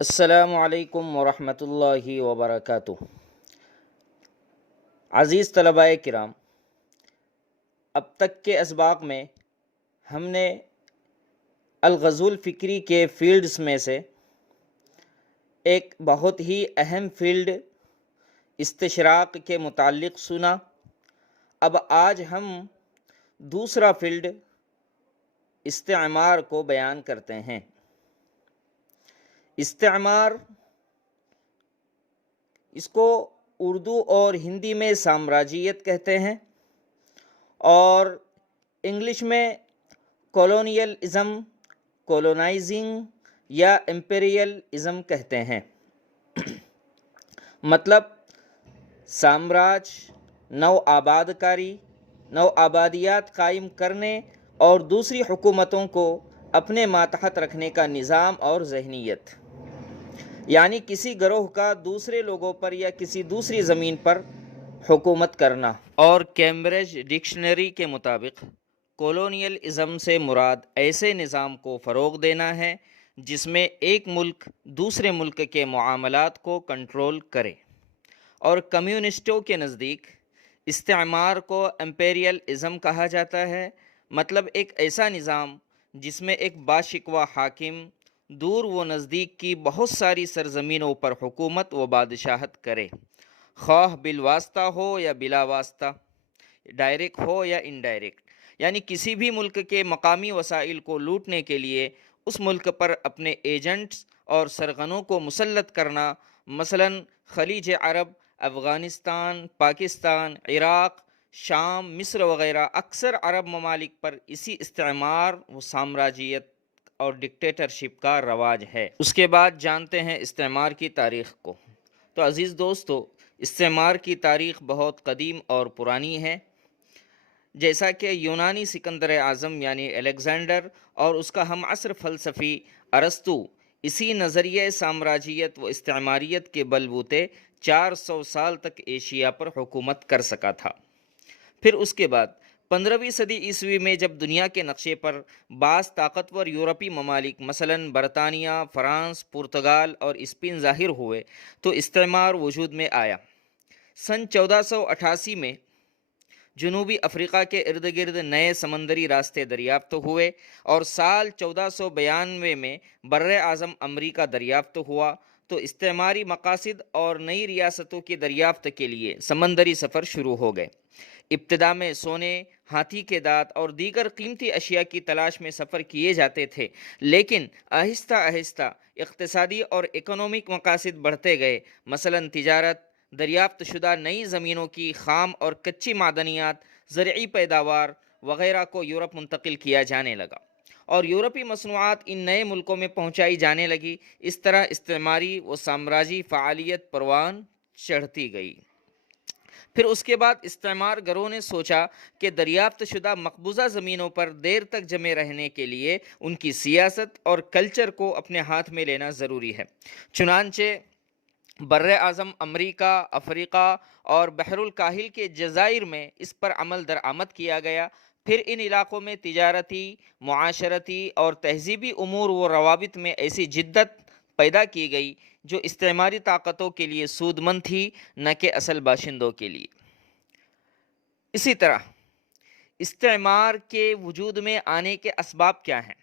السلام علیکم ورحمۃ اللہ وبرکاتہ۔ عزیز طلباء کرام، اب تک کے اسباق میں ہم نے الغزو الفکری کے فیلڈز میں سے ایک بہت ہی اہم فیلڈ استشراق کے متعلق سنا۔ اب آج ہم دوسرا فیلڈ استعمار کو بیان کرتے ہیں۔ استعمار، اس کو اردو اور ہندی میں سامراجیت کہتے ہیں اور انگلش میں کولونیل ازم، کولونائزنگ یا امپیریل ازم کہتے ہیں۔ مطلب سامراج، نو آباد کاری، نو آبادیات قائم کرنے اور دوسری حکومتوں کو اپنے ماتحت رکھنے کا نظام اور ذہنیت، یعنی کسی گروہ کا دوسرے لوگوں پر یا کسی دوسری زمین پر حکومت کرنا۔ اور کیمبرج ڈکشنری کے مطابق کولونیل ازم سے مراد ایسے نظام کو فروغ دینا ہے جس میں ایک ملک دوسرے ملک کے معاملات کو کنٹرول کرے۔ اور کمیونسٹوں کے نزدیک استعمار کو امپیریل ازم کہا جاتا ہے، مطلب ایک ایسا نظام جس میں ایک باشکوہ حاکم دور و نزدیک کی بہت ساری سرزمینوں پر حکومت و بادشاہت کرے، خواہ بالواسطہ ہو یا بلا واسطہ، ڈائریکٹ ہو یا انڈائریکٹ، یعنی کسی بھی ملک کے مقامی وسائل کو لوٹنے کے لیے اس ملک پر اپنے ایجنٹس اور سرغنوں کو مسلط کرنا۔ مثلاً خلیج عرب، افغانستان، پاکستان، عراق، شام، مصر وغیرہ اکثر عرب ممالک پر اسی استعمار و سامراجیت اور ڈکٹیٹرشپ کا رواج ہے۔ اس کے بعد جانتے ہیں استعمار کی تاریخ کو۔ تو عزیز دوستو، استعمار کی تاریخ بہت قدیم اور پرانی ہے۔ جیسا کہ یونانی سکندر اعظم یعنی الیگزینڈر اور اس کا ہم عصر فلسفی ارسطو اسی نظریہ سامراجیت و استعماریت کے بلبوتے 400 سال تک ایشیا پر حکومت کر سکا تھا۔ پھر اس کے بعد 15ویں صدی عیسوی میں جب دنیا کے نقشے پر بعض طاقتور یورپی ممالک مثلاً برطانیہ، فرانس، پرتگال اور اسپین ظاہر ہوئے تو استعمار وجود میں آیا۔ سن 1488 میں جنوبی افریقہ کے ارد گرد نئے سمندری راستے دریافت ہوئے اور سال 1492 میں بر اعظم امریکہ دریافت ہوا تو استعماری مقاصد اور نئی ریاستوں کی دریافت کے لیے سمندری سفر شروع ہو گئے۔ ابتدا میں سونے، ہاتھی کے دانت اور دیگر قیمتی اشیاء کی تلاش میں سفر کیے جاتے تھے، لیکن آہستہ آہستہ اقتصادی اور اکنامک مقاصد بڑھتے گئے۔ مثلاً تجارت، دریافت شدہ نئی زمینوں کی خام اور کچی معدنیات، زرعی پیداوار وغیرہ کو یورپ منتقل کیا جانے لگا اور یورپی مصنوعات ان نئے ملکوں میں پہنچائی جانے لگی۔ اس طرح استعماری و سامراجی فعالیت پروان چڑھتی گئی۔ پھر اس کے بعد استعمار گروں نے سوچا کہ دریافت شدہ مقبوضہ زمینوں پر دیر تک جمے رہنے کے لیے ان کی سیاست اور کلچر کو اپنے ہاتھ میں لینا ضروری ہے۔ چنانچہ بر اعظم امریکہ، افریقہ اور بحر الکاہل کے جزائر میں اس پر عمل درآمد کیا گیا۔ پھر ان علاقوں میں تجارتی، معاشرتی اور تہذیبی امور و روابط میں ایسی جدت پیدا کی گئی جو استعماری طاقتوں کے لیے سود مند تھی، نہ کہ اصل باشندوں کے لیے۔ اسی طرح استعمار کے وجود میں آنے کے اسباب کیا ہیں؟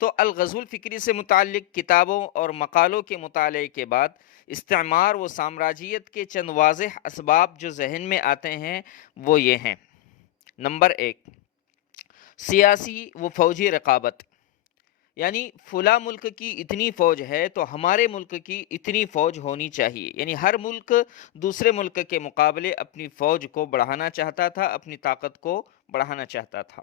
تو الغزو الفکری سے متعلق کتابوں اور مقالوں کے مطالعے کے بعد استعمار و سامراجیت کے چند واضح اسباب جو ذہن میں آتے ہیں وہ یہ ہیں۔ نمبر 1، سیاسی و فوجی رقابت، یعنی فلاں ملک کی اتنی فوج ہے تو ہمارے ملک کی اتنی فوج ہونی چاہیے، یعنی ہر ملک دوسرے ملک کے مقابلے اپنی فوج کو بڑھانا چاہتا تھا، اپنی طاقت کو بڑھانا چاہتا تھا۔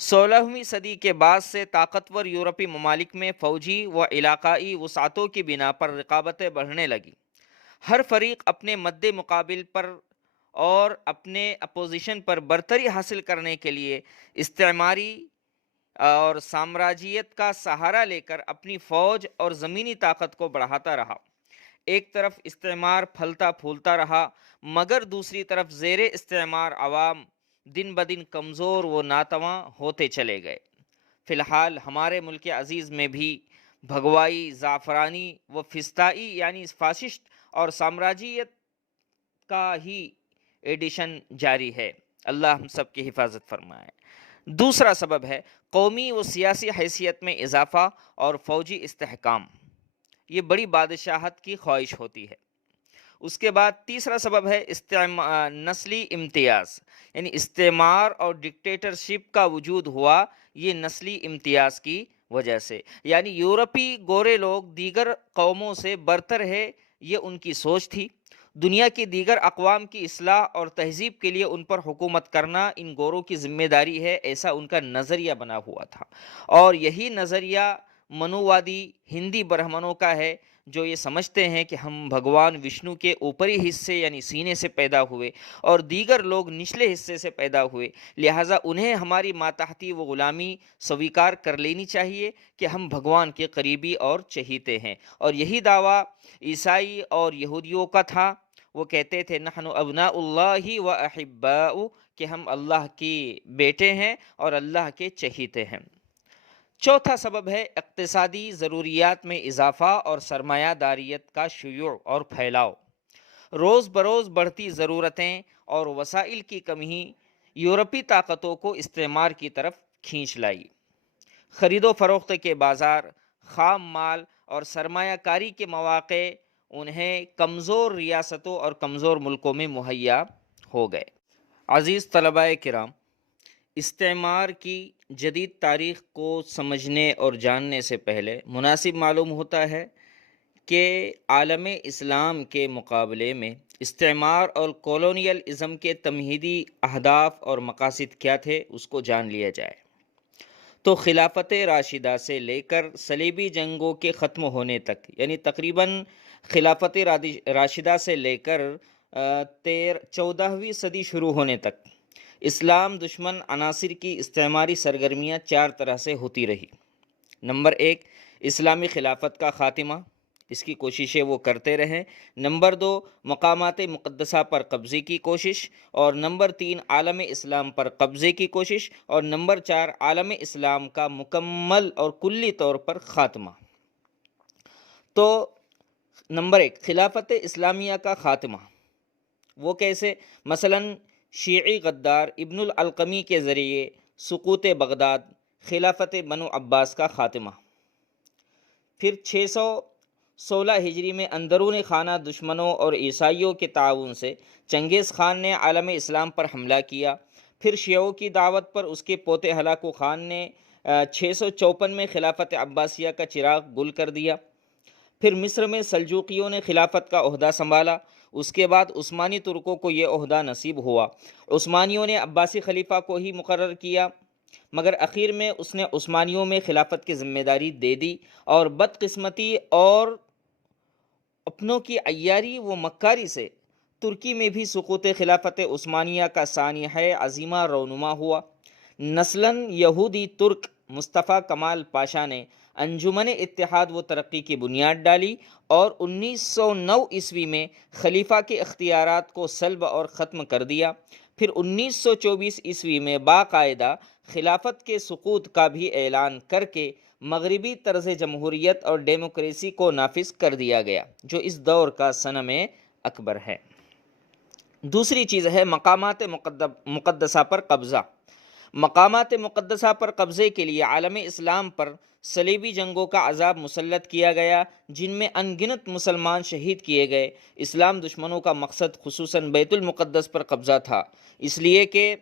16ویں صدی کے بعد سے طاقتور یورپی ممالک میں فوجی و علاقائی وسعتوں کی بنا پر رقابتیں بڑھنے لگی۔ ہر فریق اپنے مد مقابل پر اور اپنے اپوزیشن پر برتری حاصل کرنے کے لیے استعماری اور سامراجیت کا سہارا لے کر اپنی فوج اور زمینی طاقت کو بڑھاتا رہا۔ ایک طرف استعمار پھلتا پھولتا رہا، مگر دوسری طرف زیر استعمار عوام دن بدن کمزور و ناتواں ہوتے چلے گئے۔ فی الحال ہمارے ملک عزیز میں بھی بھگوائی، زعفرانی و فسطائی یعنی فاشسٹ اور سامراجیت کا ہی ایڈیشن جاری ہے۔ اللہ ہم سب کی حفاظت فرمائے۔ دوسرا سبب ہے قومی و سیاسی حیثیت میں اضافہ اور فوجی استحکام، یہ بڑی بادشاہت کی خواہش ہوتی ہے۔ اس کے بعد تیسرا سبب ہے نسلی امتیاز، یعنی استعمار اور ڈکٹیٹرشپ کا وجود ہوا یہ نسلی امتیاز کی وجہ سے، یعنی یورپی گورے لوگ دیگر قوموں سے برتر ہے، یہ ان کی سوچ تھی۔ دنیا کی دیگر اقوام کی اصلاح اور تہذیب کے لیے ان پر حکومت کرنا ان گوروں کی ذمہ داری ہے، ایسا ان کا نظریہ بنا ہوا تھا۔ اور یہی نظریہ منووادی ہندی برہمنوں کا ہے، جو یہ سمجھتے ہیں کہ ہم بھگوان وشنو کے اوپری حصے یعنی سینے سے پیدا ہوئے اور دیگر لوگ نچلے حصے سے پیدا ہوئے، لہٰذا انہیں ہماری ماتحتی و غلامی سویکار کر لینی چاہیے کہ ہم بھگوان کے قریبی اور چہیتے ہیں۔ اور یہی دعویٰ عیسائی اور یہودیوں کا تھا، وہ کہتے تھے نحن ابناء اللہ و احباؤ، کہ ہم اللہ کے بیٹے ہیں اور اللہ کے چہیتے ہیں۔ چوتھا سبب ہے اقتصادی ضروریات میں اضافہ اور سرمایہ داریت کا شیوع اور پھیلاؤ۔ روز بروز بڑھتی ضرورتیں اور وسائل کی کمی یورپی طاقتوں کو استعمار کی طرف کھینچ لائی۔ خرید و فروخت کے بازار، خام مال اور سرمایہ کاری کے مواقع انہیں کمزور ریاستوں اور کمزور ملکوں میں مہیا ہو گئے۔ عزیز طلباء کرام، استعمار کی جدید تاریخ کو سمجھنے اور جاننے سے پہلے مناسب معلوم ہوتا ہے کہ عالم اسلام کے مقابلے میں استعمار اور کولونیل ازم کے تمہیدی اہداف اور مقاصد کیا تھے، اس کو جان لیا جائے تو خلافت راشدہ سے لے کر صلیبی جنگوں کے ختم ہونے تک، یعنی تقریباً خلافت راشدہ سے لے کر 14ویں صدی شروع ہونے تک اسلام دشمن عناصر کی استعماری سرگرمیاں 4 طرح سے ہوتی رہی۔ نمبر 1، اسلامی خلافت کا خاتمہ، اس کی کوششیں وہ کرتے رہے۔ نمبر 2، مقامات مقدسہ پر قبضے کی کوشش، اور نمبر 3، عالم اسلام پر قبضے کی کوشش، اور نمبر 4، عالم اسلام کا مکمل اور کلی طور پر خاتمہ۔ تو نمبر 1، خلافت اسلامیہ کا خاتمہ، وہ کیسے؟ مثلاً شیعی غدار ابن العلقمی کے ذریعے سقوط بغداد، خلافت بنو عباس کا خاتمہ۔ پھر 616 ہجری میں اندرون خانہ دشمنوں اور عیسائیوں کے تعاون سے چنگیز خان نے عالم اسلام پر حملہ کیا۔ پھر شیعوں کی دعوت پر اس کے پوتے ہلاکو خان نے 654 میں خلافت عباسیہ کا چراغ گل کر دیا۔ پھر مصر میں سلجوقیوں نے خلافت کا عہدہ سنبھالا۔ اس کے بعد عثمانی ترکوں کو یہ عہدہ نصیب ہوا۔ عثمانیوں نے عباسی خلیفہ کو ہی مقرر کیا، مگر اخیر میں اس نے عثمانیوں میں خلافت کی ذمہ داری دے دی، اور بدقسمتی اور اپنوں کی عیاری و مکاری سے ترکی میں بھی سقوط خلافت عثمانیہ کا سانحہ عظیمہ رونما ہوا۔ نسلاً یہودی ترک مصطفیٰ کمال پاشا نے انجمن اتحاد و ترقی کی بنیاد ڈالی، اور 1909 عیسوی میں خلیفہ کے اختیارات کو سلب اور ختم کر دیا۔ پھر 1924 عیسوی میں باقاعدہ خلافت کے سقوط کا بھی اعلان کر کے مغربی طرز جمہوریت اور ڈیموکریسی کو نافذ کر دیا گیا، جو اس دور کا صنم اکبر ہے۔ دوسری چیز ہے مقامات مقدسہ پر قبضہ۔ مقامات مقدسہ پر قبضے کے لیے عالم اسلام پر صلیبی جنگوں کا عذاب مسلط کیا گیا، جن میں ان گنت مسلمان شہید کیے گئے۔ اسلام دشمنوں کا مقصد خصوصاً بیت المقدس پر قبضہ تھا، اس لیے کہ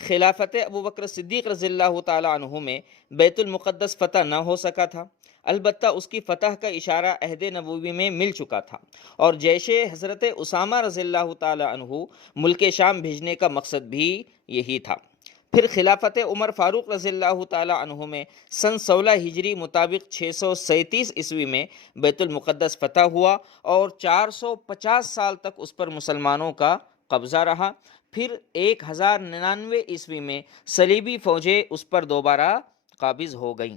خلافت ابوبکر صدیق رضی اللہ تعالی عنہ میں بیت المقدس فتح نہ ہو سکا تھا، البتہ اس کی فتح کا اشارہ عہد نبوی میں مل چکا تھا، اور جیش حضرت اسامہ رضی اللہ تعالی عنہ ملک شام بھیجنے کا مقصد بھی یہی تھا۔ پھر خلافت عمر فاروق رضی اللہ تعالی عنہ میں سن 16 ہجری مطابق 637 عیسوی میں بیت المقدس فتح ہوا، اور 450 سال تک اس پر مسلمانوں کا قبضہ رہا۔ پھر 1099 عیسوی میں صلیبی فوجیں اس پر دوبارہ قابض ہو گئیں۔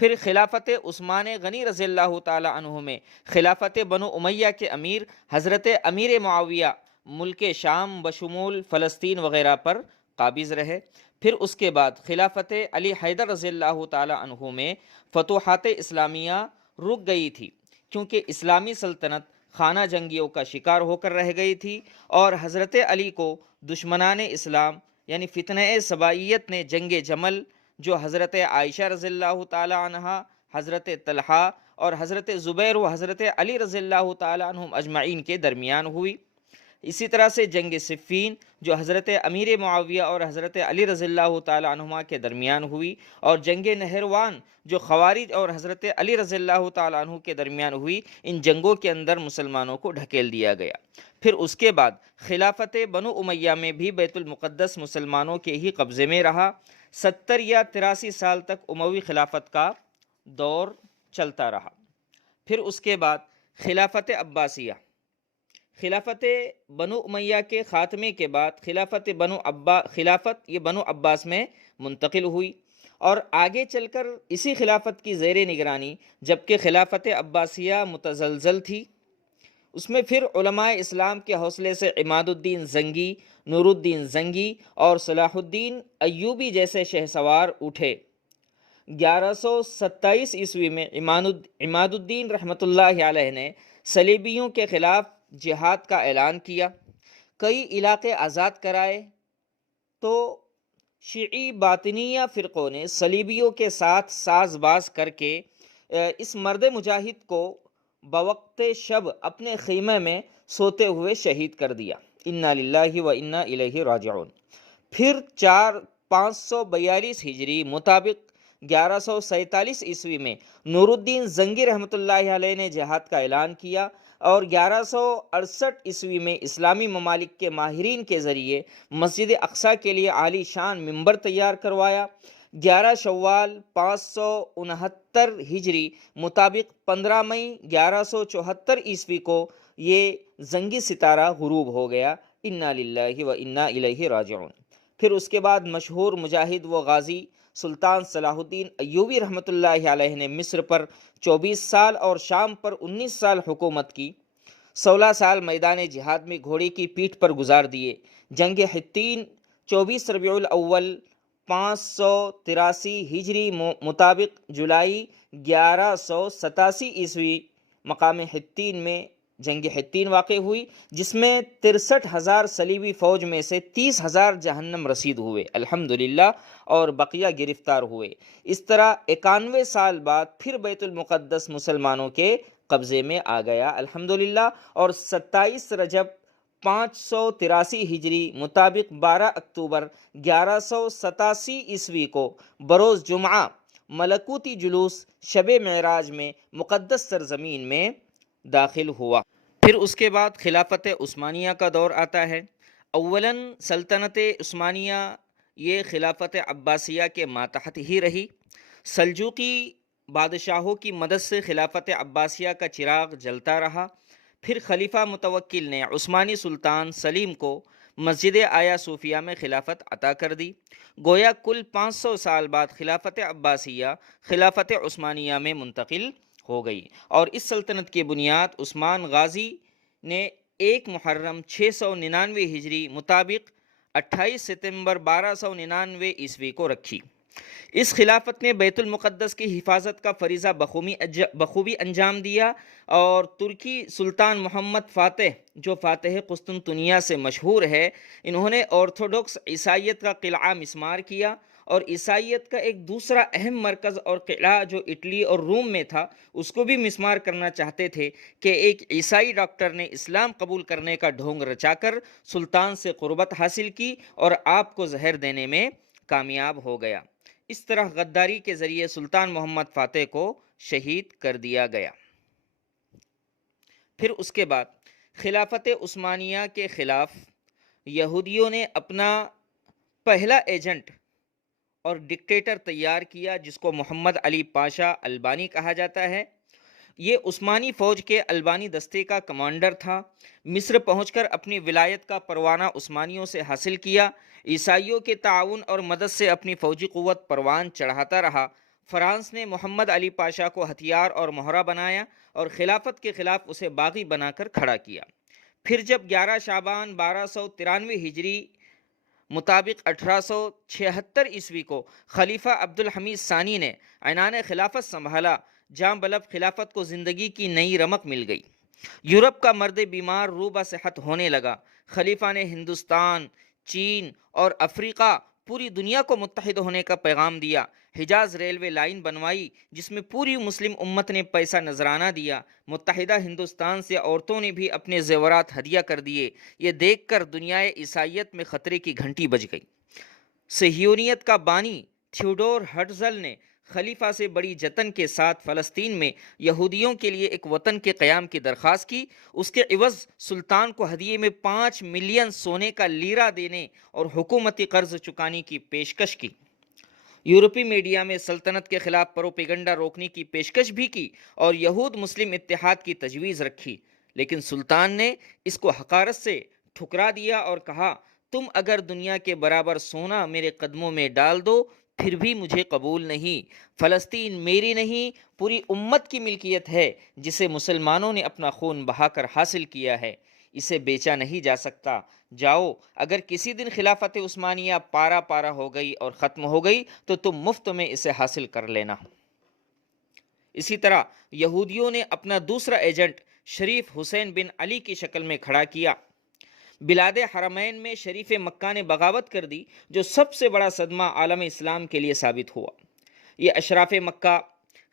پھر خلافت عثمان غنی رضی اللہ تعالی عنہ میں خلافت بنو امیہ کے امیر حضرت امیر معاویہ ملک شام بشمول فلسطین وغیرہ پر قابض رہے۔ پھر اس کے بعد خلافت علی حیدر رضی اللہ تعالی عنہ میں فتوحات اسلامیہ رک گئی تھی، کیونکہ اسلامی سلطنت خانہ جنگیوں کا شکار ہو کر رہ گئی تھی، اور حضرت علی کو دشمنان اسلام یعنی فتنہ سبائیت نے جنگ جمل جو حضرت عائشہ رضی اللہ تعالی عنہا، حضرت طلحہ اور حضرت زبیر و حضرت علی رضی اللہ تعالی عنہم اجمعین کے درمیان ہوئی، اسی طرح سے جنگ صفین جو حضرت امیر معاویہ اور حضرت علی رضی اللہ تعالی عنہما کے درمیان ہوئی، اور جنگ نہروان جو خوارج اور حضرت علی رضی اللہ تعالی عنہ کے درمیان ہوئی، ان جنگوں کے اندر مسلمانوں کو ڈھکیل دیا گیا۔ پھر اس کے بعد خلافت بنو امیہ میں بھی بیت المقدس مسلمانوں کے ہی قبضے میں رہا، 70 یا 83 سال تک اموی خلافت کا دور چلتا رہا۔ پھر اس کے بعد خلافت عباسیہ، خلافت بنو امیہ کے خاتمے کے بعد خلافت بنو عباس میں منتقل ہوئی، اور آگے چل کر اسی خلافت کی زیر نگرانی جبکہ خلافت عباسیہ متزلزل تھی، اس میں پھر علماء اسلام کے حوصلے سے عماد الدین زنگی، نور الدین زنگی اور صلاح الدین ایوبی جیسے شہسوار اٹھے۔ 1127 عیسوی میں عماد الدین رحمۃ اللہ علیہ نے صلیبیوں کے خلاف جہاد کا اعلان کیا، کئی علاقے آزاد کرائے، تو شیعی باطنیہ فرقوں نے صلیبیوں کے ساتھ ساز باز کر کے اس مرد مجاہد کو بوقت شب اپنے خیمے میں سوتے ہوئے شہید کر دیا۔ انا للہ و انا الیہ راجعون۔ پھر 542 ہجری مطابق 1147 عیسوی میں نور الدین زنگی رحمۃ اللہ علیہ نے جہاد کا اعلان کیا، اور 1168 عیسوی میں اسلامی ممالک کے ماہرین کے ذریعے مسجد اقصیٰ کے لیے عالی شان ممبر تیار کروایا۔ 11 شوال 569 ہجری مطابق 15 مئی 1174 عیسوی کو یہ زنگی ستارہ غروب ہو گیا۔ انا للہ و انا الیہ راجعون۔ پھر اس کے بعد مشہور مجاہد و غازی سلطان صلاح الدین ایوبی رحمۃ اللہ علیہ نے مصر پر 24 سال اور شام پر 19 سال حکومت کی، 16 سال میدان جہاد میں گھوڑے کی پیٹھ پر گزار دیے۔ جنگ حطین 24 ربیع الاول 583 ہجری مطابق جولائی 1187 عیسوی مقام حطین میں جنگ حطین واقع ہوئی، جس میں 63,000 صلیبی فوج میں سے 30,000 جہنم رسید ہوئے الحمدللہ، اور بقیہ گرفتار ہوئے۔ اس طرح 91 سال بعد پھر بیت المقدس مسلمانوں کے قبضے میں آ گیا الحمدللہ، اور 27 رجب 583 ہجری مطابق 12 اکتوبر 1187 عیسوی کو بروز جمعہ ملکوتی جلوس شب معراج میں مقدس سرزمین میں داخل ہوا۔ پھر اس کے بعد خلافت عثمانیہ کا دور آتا ہے۔ اولاً سلطنت عثمانیہ یہ خلافت عباسیہ کے ماتحت ہی رہی۔ سلجوقی بادشاہوں کی مدد سے خلافت عباسیہ کا چراغ جلتا رہا۔ پھر خلیفہ متوکل نے عثمانی سلطان سلیم کو مسجد آیا صوفیہ میں خلافت عطا کر دی۔ گویا کل 500 سال بعد خلافت عباسیہ خلافت عثمانیہ میں منتقل ہو گئی، اور اس سلطنت کی بنیاد عثمان غازی نے 1 محرم 699 ہجری مطابق 28 ستمبر 1299 عیسوی کو رکھی۔ اس خلافت نے بیت المقدس کی حفاظت کا فریضہ بخوبی انجام دیا، اور ترکی سلطان محمد فاتح جو فاتح قسطنطنیہ سے مشہور ہے، انہوں نے آرتھوڈوکس عیسائیت کا قلعہ مسمار کیا، اور عیسائیت کا ایک دوسرا اہم مرکز اور قلعہ جو اٹلی اور روم میں تھا اس کو بھی مسمار کرنا چاہتے تھے، کہ ایک عیسائی ڈاکٹر نے اسلام قبول کرنے کا ڈھونگ رچا کر سلطان سے قربت حاصل کی اور آپ کو زہر دینے میں کامیاب ہو گیا۔ اس طرح غداری کے ذریعے سلطان محمد فاتح کو شہید کر دیا گیا۔ پھر اس کے بعد خلافت عثمانیہ کے خلاف یہودیوں نے اپنا پہلا ایجنٹ اور ڈکٹیٹر تیار کیا، جس کو محمد علی پاشا البانی کہا جاتا ہے۔ یہ عثمانی فوج کے البانی دستے کا کمانڈر تھا۔ مصر پہنچ کر اپنی ولایت کا پروانہ عثمانیوں سے حاصل کیا، عیسائیوں کے تعاون اور مدد سے اپنی فوجی قوت پروان چڑھاتا رہا۔ فرانس نے محمد علی پاشا کو ہتھیار اور مہرہ بنایا اور خلافت کے خلاف اسے باغی بنا کر کھڑا کیا۔ پھر جب 11 شعبان 1293 ہجری مطابق 1876 عیسوی کو خلیفہ عبد الحمید ثانی نے عنان خلافت سنبھالا، جاں بلب خلافت کو زندگی کی نئی رمق مل گئی۔ یورپ کا مرد بیمار روبہ صحت ہونے لگا۔ خلیفہ نے ہندوستان، چین اور افریقہ، پوری دنیا کو متحد ہونے کا پیغام دیا۔ حجاز ریلوے لائن بنوائی جس میں پوری مسلم امت نے پیسہ نذرانہ دیا۔ متحدہ ہندوستان سے عورتوں نے بھی اپنے زیورات ہدیہ کر دیے۔ یہ دیکھ کر دنیائے عیسائیت میں خطرے کی گھنٹی بج گئی۔ صہیونیت کا بانی تھیوڈور ہرٹزل نے خلیفہ سے بڑی جتن کے ساتھ فلسطین میں یہودیوں کے لیے ایک وطن کے قیام کی درخواست کی۔ اس کے عوض سلطان کو ہدیے میں 5 ملین سونے کا لیرہ دینے اور حکومتی قرض چکانے کی پیشکش کی۔ یورپی میڈیا میں سلطنت کے خلاف پروپیگنڈا روکنے کی پیشکش بھی کی اور یہود مسلم اتحاد کی تجویز رکھی، لیکن سلطان نے اس کو حقارت سے ٹھکرا دیا اور کہا، تم اگر دنیا کے برابر سونا میرے قدموں میں ڈال دو پھر بھی مجھے قبول نہیں۔ فلسطین میری نہیں، پوری امت کی ملکیت ہے جسے مسلمانوں نے اپنا خون بہا کر حاصل کیا ہے، اسے بیچا نہیں جا سکتا۔ جاؤ، اگر کسی دن خلافت عثمانیہ پارا پارا ہو گئی اور ختم ہو گئی تو تم مفت میں اسے حاصل کر لینا۔ اسی طرح یہودیوں نے اپنا دوسرا ایجنٹ شریف حسین بن علی کی شکل میں کھڑا کیا۔ بلاد حرمین میں شریف مکہ نے بغاوت کر دی، جو سب سے بڑا صدمہ عالم اسلام کے لیے ثابت ہوا۔ یہ اشراف مکہ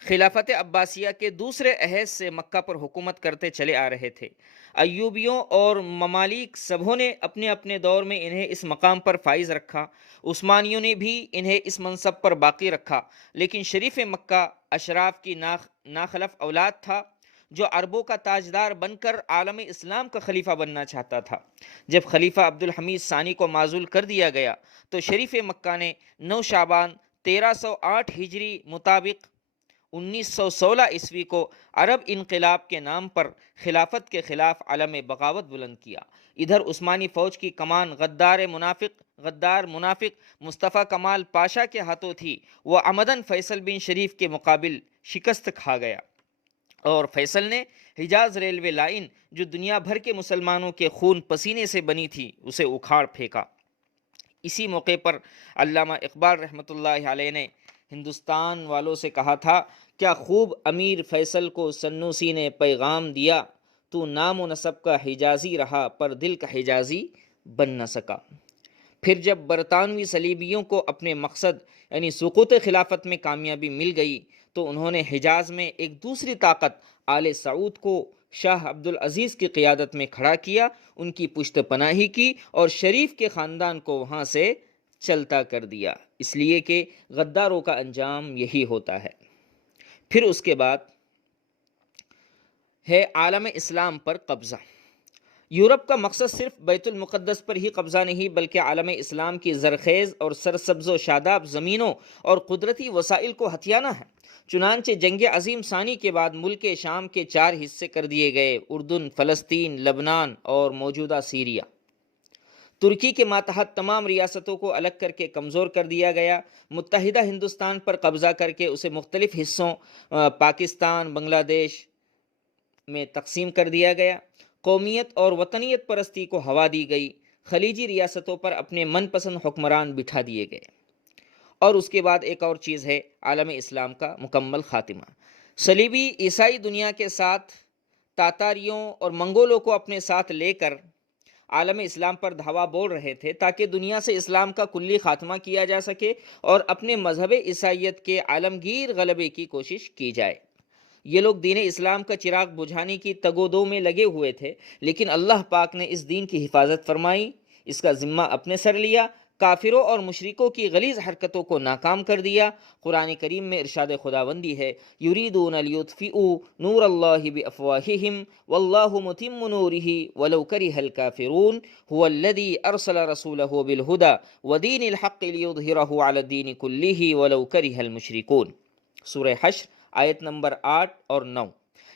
خلافت عباسیہ کے دوسرے عہد سے مکہ پر حکومت کرتے چلے آ رہے تھے۔ ایوبیوں اور ممالک سبھوں نے اپنے اپنے دور میں انہیں اس مقام پر فائز رکھا۔ عثمانیوں نے بھی انہیں اس منصب پر باقی رکھا، لیکن شریف مکہ اشراف کی ناخلف اولاد تھا جو عربوں کا تاجدار بن کر عالم اسلام کا خلیفہ بننا چاہتا تھا۔ جب خلیفہ عبد الحمید ثانی کو معزول کر دیا گیا تو شریف مکہ نے 9 شعبان 1308 ہجری مطابق 1916 عیسوی کو عرب انقلاب کے نام پر خلافت کے خلاف علم بغاوت بلند کیا۔ ادھر عثمانی فوج کی کمان غدار منافق مصطفیٰ کمال پاشا کے ہاتھوں تھی۔ وہ عمدن فیصل بن شریف کے مقابل شکست کھا گیا اور فیصل نے حجاز ریلوے لائن جو دنیا بھر کے مسلمانوں کے خون پسینے سے بنی تھی اسے اکھاڑ پھینکا۔ اسی موقع پر علامہ اقبال رحمۃ اللہ علیہ نے ہندوستان والوں سے کہا تھا، کیا خوب امیر فیصل کو سنوسی نے پیغام دیا، تو نام و نسب کا حجازی رہا پر دل کا حجازی بن نہ سکا۔ پھر جب برطانوی صلیبیوں کو اپنے مقصد یعنی سقوط خلافت میں کامیابی مل گئی تو انہوں نے حجاز میں ایک دوسری طاقت آل سعود کو شاہ عبد العزیز کی قیادت میں کھڑا کیا، ان کی پشت پناہی کی اور شریف کے خاندان کو وہاں سے چلتا کر دیا، اس لیے کہ غداروں کا انجام یہی ہوتا ہے۔ پھر اس کے بعد ہے عالم اسلام پر قبضہ۔ یورپ کا مقصد صرف بیت المقدس پر ہی قبضہ نہیں بلکہ عالم اسلام کی زرخیز اور سرسبز و شاداب زمینوں اور قدرتی وسائل کو ہتھیانا ہے۔ چنانچہ جنگ عظیم ثانی کے بعد ملک شام کے 4 حصے کر دیے گئے، اردن، فلسطین، لبنان اور موجودہ سیریا۔ ترکی کے ماتحت تمام ریاستوں کو الگ کر کے کمزور کر دیا گیا۔ متحدہ ہندوستان پر قبضہ کر کے اسے مختلف حصوں پاکستان، بنگلہ دیش میں تقسیم کر دیا گیا۔ قومیت اور وطنیت پرستی کو ہوا دی گئی۔ خلیجی ریاستوں پر اپنے من پسند حکمران بٹھا دیے گئے۔ اور اس کے بعد ایک اور چیز ہے عالم اسلام کا مکمل خاتمہ۔ صلیبی عیسائی دنیا کے ساتھ تاتاریوں اور منگولوں کو اپنے ساتھ لے کر عالم اسلام پر دھاوا بول رہے تھے تاکہ دنیا سے اسلام کا کلی خاتمہ کیا جا سکے اور اپنے مذہب عیسائیت کے عالمگیر غلبے کی کوشش کی جائے۔ یہ لوگ دین اسلام کا چراغ بجھانے کی تگ و دو میں لگے ہوئے تھے، لیکن اللہ پاک نے اس دین کی حفاظت فرمائی، اس کا ذمہ اپنے سر لیا، کافروں اور مشرکوں کی غلیظ حرکتوں کو ناکام کر دیا۔ قرآن کریم میں ارشاد خداوندی ہے، یریدون لیطفئوا نور اللہ بافواہہم واللہ متم نورہ ولو کرہ الکافرون هو الذی ارسل رسولہ بالہدی ودین الحق لیظہرہ علی الدین کلہ ولو کرہ المشرکون۔ سورہ حشر آیت نمبر 8 اور 9۔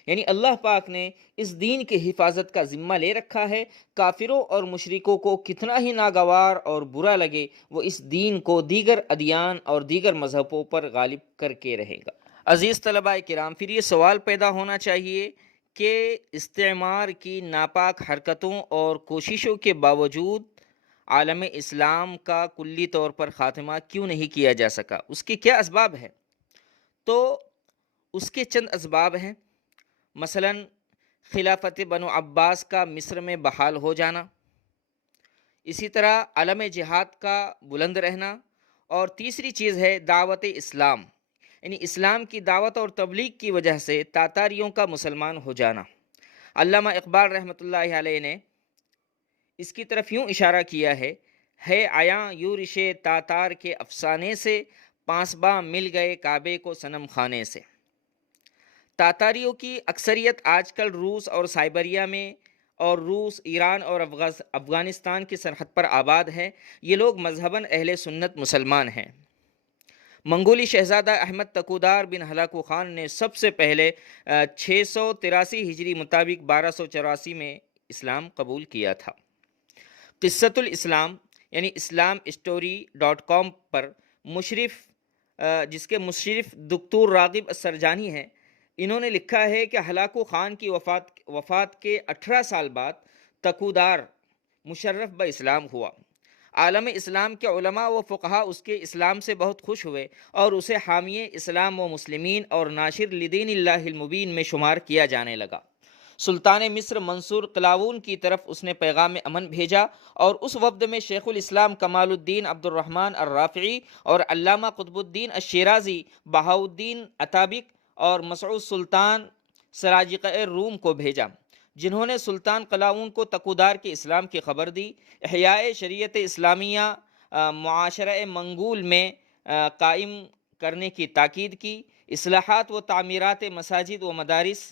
یعنی اللہ پاک نے اس دین کی حفاظت کا ذمہ لے رکھا ہے۔ کافروں اور مشرکوں کو کتنا ہی ناگوار اور برا لگے، وہ اس دین کو دیگر ادیان اور دیگر مذہبوں پر غالب کر کے رہے گا۔ عزیز طلباء کرام، پھر یہ سوال پیدا ہونا چاہیے کہ استعمار کی ناپاک حرکتوں اور کوششوں کے باوجود عالم اسلام کا کلی طور پر خاتمہ کیوں نہیں کیا جا سکا؟ اس کے کیا اسباب ہیں؟ تو اس کے چند اسباب ہیں، مثلا خلافت بنو عباس کا مصر میں بحال ہو جانا، اسی طرح علم جہاد کا بلند رہنا، اور تیسری چیز ہے دعوت اسلام، یعنی اسلام کی دعوت اور تبلیغ کی وجہ سے تاتاریوں کا مسلمان ہو جانا۔ علامہ اقبال رحمۃ اللہ علیہ نے اس کی طرف یوں اشارہ کیا ہے عیاں یورش تاتار کے افسانے سے، پانسباں مل گئے کعبے کو صنم خانے سے۔ تاتاریوں کی اکثریت آج کل روس اور سائبریا میں، اور روس، ایران اور افغانستان کی سرحد پر آباد ہے۔ یہ لوگ مذہباً اہل سنت مسلمان ہیں۔ منگولی شہزادہ احمد تکودار بن ہلاکو خان نے سب سے پہلے 683 ہجری مطابق 1284 میں اسلام قبول کیا تھا۔ قصۃ الاسلام یعنی islamstory.com پر جس کے مشرف دکتور راغب السرجانی ہیں، انہوں نے لکھا ہے کہ ہلاکو خان کی وفات کے 18 سال بعد تکودار مشرف بہ اسلام ہوا۔ عالم اسلام کے علماء و فقہاء اس کے اسلام سے بہت خوش ہوئے اور اسے حامی اسلام و مسلمین اور ناشر لدین اللہ المبین میں شمار کیا جانے لگا۔ سلطان مصر منصور قلاوون کی طرف اس نے پیغام امن بھیجا، اور اس وفد میں شیخ الاسلام کمال الدین عبد الرحمن الرافعی اور علامہ قطب الدین الشیرازی، بہاؤالدین اتابک اور مسعود سلطان سلاجقہ روم کو بھیجا، جنہوں نے سلطان قلاوون کو تکودار کے اسلام کی خبر دی، احیاء شریعت اسلامیہ معاشرہ منگول میں قائم کرنے کی تاکید کی، اصلاحات و تعمیرات مساجد و مدارس،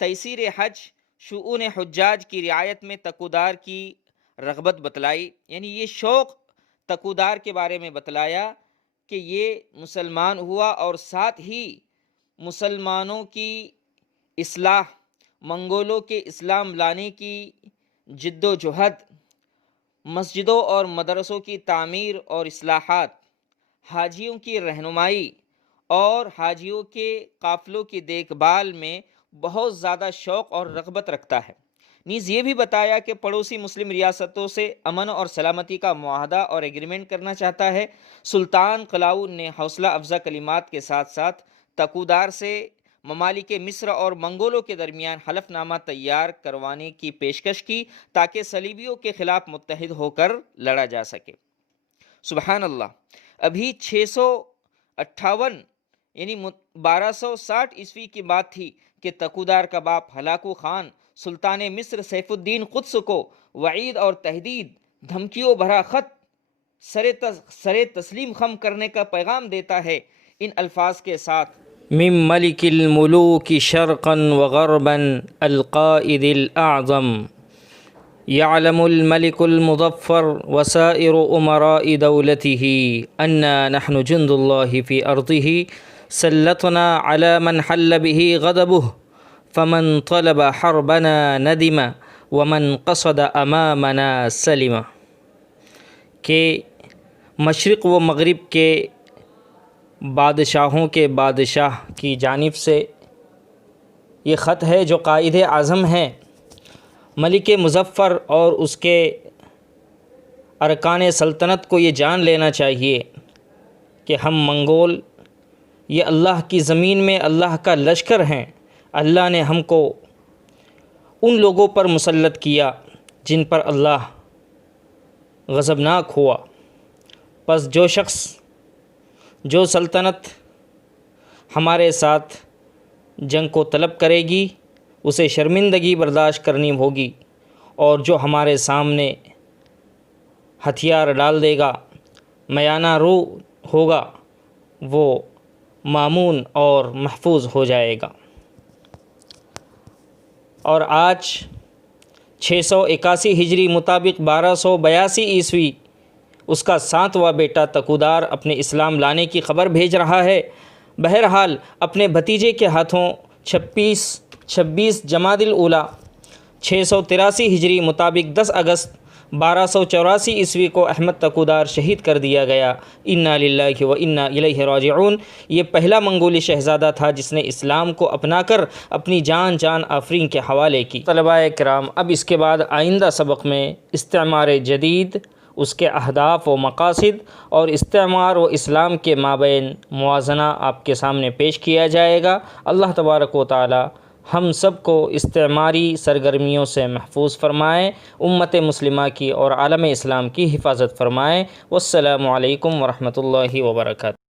تیسیر حج، شؤون حجاج کی رعایت میں تکودار کی رغبت بتلائی، یعنی یہ شوق تکودار کے بارے میں بتلایا کہ یہ مسلمان ہوا، اور ساتھ ہی مسلمانوں کی اصلاح، منگولوں کے اسلام لانے کی جد و جہد، مسجدوں اور مدرسوں کی تعمیر اور اصلاحات، حاجیوں کی رہنمائی اور حاجیوں کے قافلوں کی دیکھ بھال میں بہت زیادہ شوق اور رغبت رکھتا ہے۔ نیز یہ بھی بتایا کہ پڑوسی مسلم ریاستوں سے امن اور سلامتی کا معاہدہ اور ایگریمنٹ کرنا چاہتا ہے۔ سلطان قلاوون نے حوصلہ افزا کلمات کے ساتھ ساتھ تکودار سے ممالک مصر اور منگولوں کے درمیان حلف نامہ تیار کروانے کی پیشکش کی، تاکہ صلیبیوں کے خلاف متحد ہو کر لڑا جا سکے۔ سبحان اللہ، ابھی 658 یعنی 1260 عیسوی کی بات تھی کہ تکودار کا باپ ہلاکو خان سلطان مصر سیف الدین قدس کو وعید اور تہدید، دھمکیوں بھرا خط سر تسلیم خم کرنے کا پیغام دیتا ہے ان الفاظ کے ساتھ: من ملك الملوك شرقا وغربا القائد الأعظم يعلم الملك المظفر وسائر أمراء دولته أنا نحن جند الله في أرضه سلطنا على من حل به غضبه فمن طلب حربنا ندم ومن قصد أمامنا سلم۔ کہ مشرق و مغرب کے بادشاہوں کے بادشاہ کی جانب سے یہ خط ہے جو قائد اعظم ہیں ملک مظفر اور اس کے ارکان سلطنت کو یہ جان لینا چاہیے کہ ہم منگول یہ اللہ کی زمین میں اللہ کا لشکر ہیں۔ اللہ نے ہم کو ان لوگوں پر مسلط کیا جن پر اللہ غضبناک ہوا، پس جو شخص جو سلطنت ہمارے ساتھ جنگ کو طلب کرے گی اسے شرمندگی برداشت کرنی ہوگی، اور جو ہمارے سامنے ہتھیار ڈال دے گا، میانہ رو ہوگا، وہ مامون اور محفوظ ہو جائے گا۔ اور آج 681 ہجری مطابق 1282 عیسوی اس کا 7واں بیٹا تکودار اپنے اسلام لانے کی خبر بھیج رہا ہے۔ بہرحال اپنے بھتیجے کے ہاتھوں 26 26 جمادی الاولیٰ 683 ہجری مطابق 10 اگست 1284 عیسوی کو احمد تکودار شہید کر دیا گیا۔ انا للہ و انا الیہ راجعون۔ یہ پہلا منگولی شہزادہ تھا جس نے اسلام کو اپنا کر اپنی جان آفرین کے حوالے کی۔ طلباء کرام، اب اس کے بعد آئندہ سبق میں استعمار جدید، اس کے اہداف و مقاصد اور استعمار و اسلام کے مابین موازنہ آپ کے سامنے پیش کیا جائے گا۔ اللہ تبارک و تعالی ہم سب کو استعماری سرگرمیوں سے محفوظ فرمائے، امت مسلمہ کی اور عالم اسلام کی حفاظت فرمائے۔ والسلام علیکم ورحمۃ اللہ وبرکاتہ۔